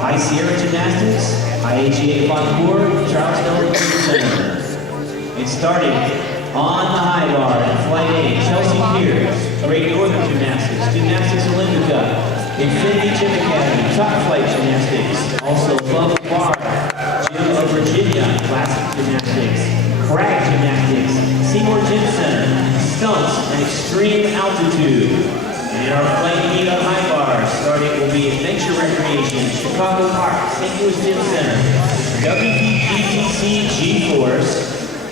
High Sierra Gymnastics, IHEA Boncourt, Charleston Center. It's starting on the high bar in Flight A, Chelsea Pierce, Great Northern Gymnastics, Gymnastics Olympica, Infinity Gym Academy, Top Flight Gymnastics, also above the bar, Gym of Virginia, Classic Gymnastics, Crag Gymnastics, Seymour Gym Center, Stunts and Extreme Altitude. And our flight meet on high bar starting will be Adventure Recreation, Chicago Park, St. Louis Gym Center, WPGTC G-Force,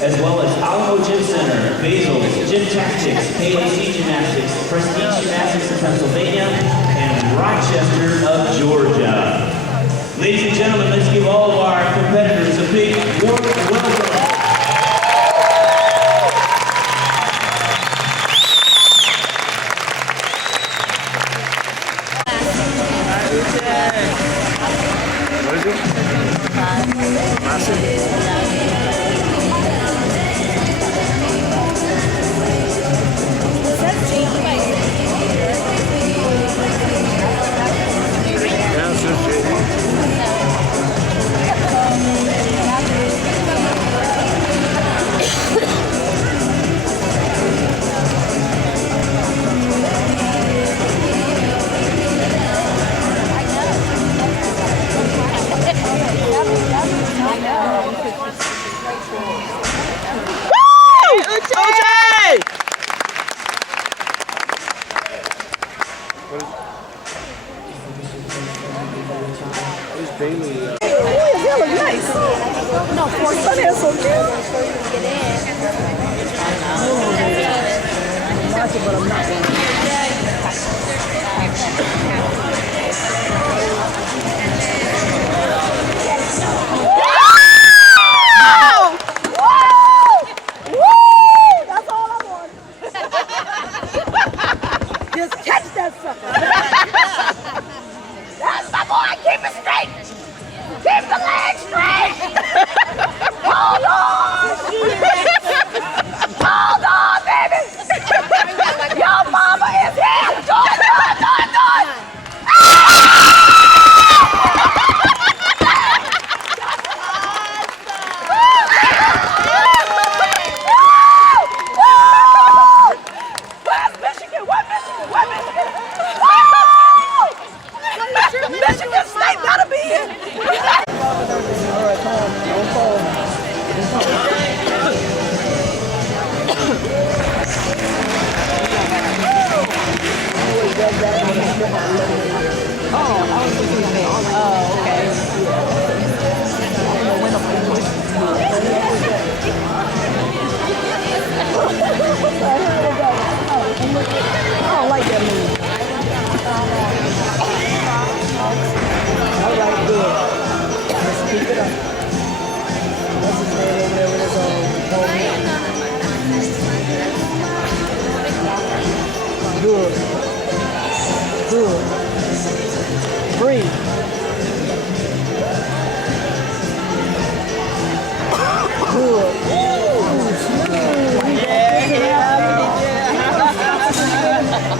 as well as Alamo Gym Center, Basil's, Gymnastics, KOC Gymnastics, Prestige Gymnastics of Pennsylvania, and Rochester of Georgia. Ladies and gentlemen, let's give all of our competitors a big warm welcome.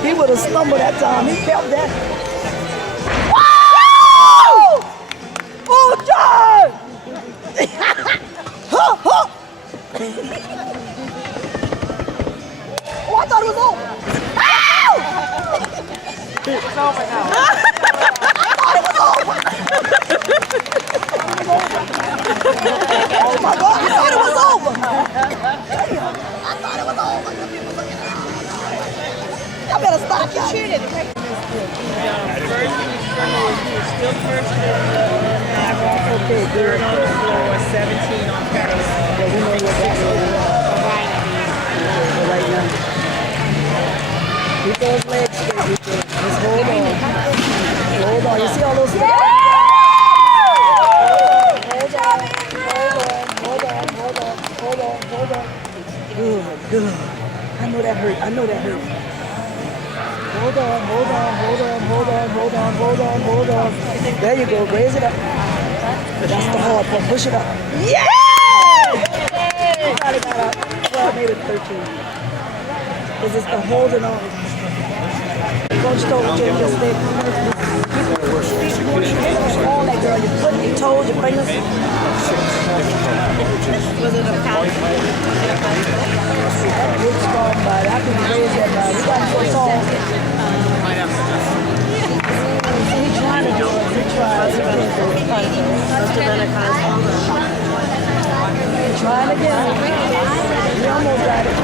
He would have stumbled that time. He kept that. Woo! Uche! Huh, huh. Oh, I thought it was over. Ow! It's over now. I thought it was over. Oh my God, I thought it was over. I thought it was over. Y'all better stop y'all. Shoot it. First, still first in the half. Okay, Third on the floor, 17 on Paris. Yeah, we know what that is. Right now. Keep those legs straight. Just hold on. Hold on. You see all those steps? Hold on. Good. I know that hurt. Hold on. There you go. Raise it up. That's the hard part. Push it up. Yeah! You got it up. Well, I made it 13. Because it's the holding on. Coach told you just stay. All that fingers? Was it a pound? That big strong body. I can raise that body. You got so tall. He trying to do it. He tries. He can't do it. Trying again. He almost got it.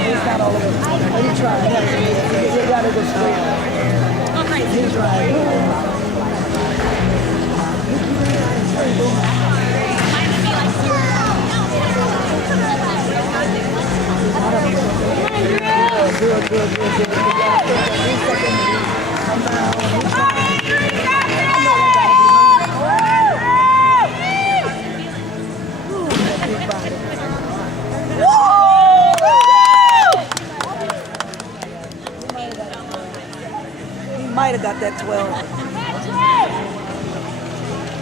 It's not all of it. But he tried. He got to go straight. He tried. Good. Come down. He might have got that 12.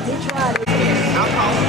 He tried it.